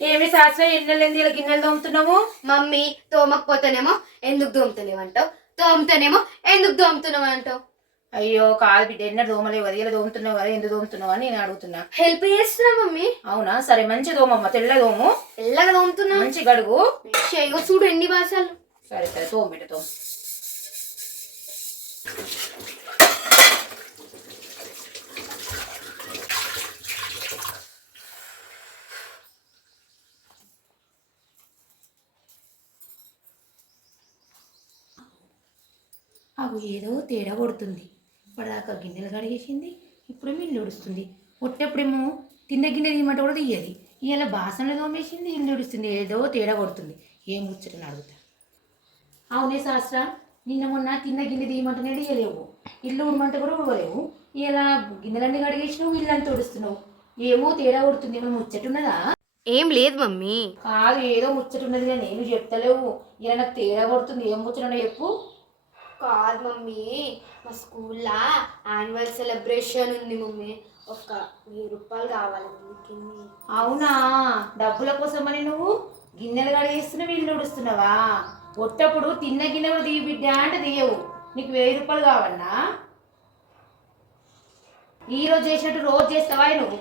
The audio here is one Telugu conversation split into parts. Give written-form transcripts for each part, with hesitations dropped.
ఏమి శాస్త్రం ఎన్నెళ్ళింది ఇలా గిన్నెలు తోముతున్నావు? మమ్మీ తోమకపోతేనేమో ఎందుకు దోముతలేవు అంటావు, తోముతేనేమో ఎందుకు దోముతున్నావు అంటావు. అయ్యో కాదు బిడ్డ, ఎన్నడు దోమలేవు కదా, ఇలా దోముతున్నావు కదా, ఎందుకు దోముతున్నావు అని నేను అడుగుతున్నా. హెల్ప్ చేస్తున్నా మమ్మీ. అవునా, సరే మంచి దోమమ్మ, తెల్ల దోము, ఎల్లగా దోముతున్నా. మంచి గడుగు. చేయగో చూడు ఎన్ని భాషలు. సరే సరే తోము బిడ్డ తోము. అవు ఏదో తేడా కొడుతుంది. ఇప్పటిదాకా గిన్నెలు కడిగేసింది, ఇప్పుడు ఇల్లు ఉడుస్తుంది. పుట్టేప్పుడేమో తిన్న గిన్నె తీయమంటే కూడా తీయది. ఇలా బాసనలు తోమేసింది, ఇల్లు ఉడుస్తుంది. ఏదో తేడా కొడుతుంది. ఏం ముచ్చటని అడుగుతా. అవునే శాస్త్ర, నిన్న మొన్న తిన్న గిన్నె తీయమంటేనే తీయలేవు, ఇల్లు ఉడమంటే కూడా ఉడవలేవు. ఇలా గిన్నెలన్నీ కడిగేసినావు, ఇల్లు అంతా ఉడుస్తున్నావు. ఏమో తేడా కొడుతుంది. ఏమో ముచ్చటున్నదా? ఏం లేదు మమ్మీ. కాదు, ఏదో ముచ్చటున్నది కానీ నేను చెప్తలేవు. ఇలా నాకు తేడా కొడుతుంది. ఏం ముచ్చటన్నా చెప్పు. కాదు మమ్మీ, మా స్కూల్లో యాన్యువల్ సెలబ్రేషన్ ఉంది మమ్మీ. ఒక 1000 రూపాయలు కావాలి. అవునా, డబ్బుల కోసమని నువ్వు గిన్నెలు కడిగేస్తున్నావు, ఇల్లు ఉడుస్తున్నావా? ఒట్టప్పుడు తిన్న గిన్నె కూడా తీయ బిడ్డ అంటే తీయవు. నీకు 1000 రూపాయలు కావన్నా? ఈరోజు చేసినట్టు రోజు చేస్తావా నువ్వు?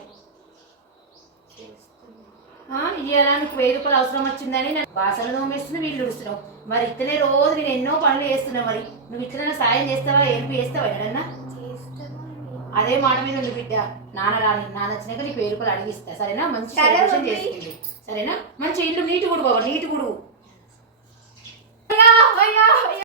ఇలా నీకు 1000 రూపాయలు అవసరం వచ్చిందని నేను బాసలు తోమేస్తున్నావు, ఇల్లు ఉడుస్తున్నావు. మరి ఇట్లనే రోజు నేను ఎన్నో పనులు చేస్తున్నావు. మరి నువ్వు ఇట్లనే సాయం చేస్తావా, హెల్ప్ చేస్తావా ఎవరన్నా? అదే మాట మీద ఉంది బిడ్డ. నాన్న వచ్చినాక నీకు 1000 రూపాయలు అడిగిస్తా, సరేనా? మంచి సెలబ్రేషన్ చేసుకుంది, సరేనా? మంచి ఇల్లు నీటి గుడు బాబా, నీటి గుడు.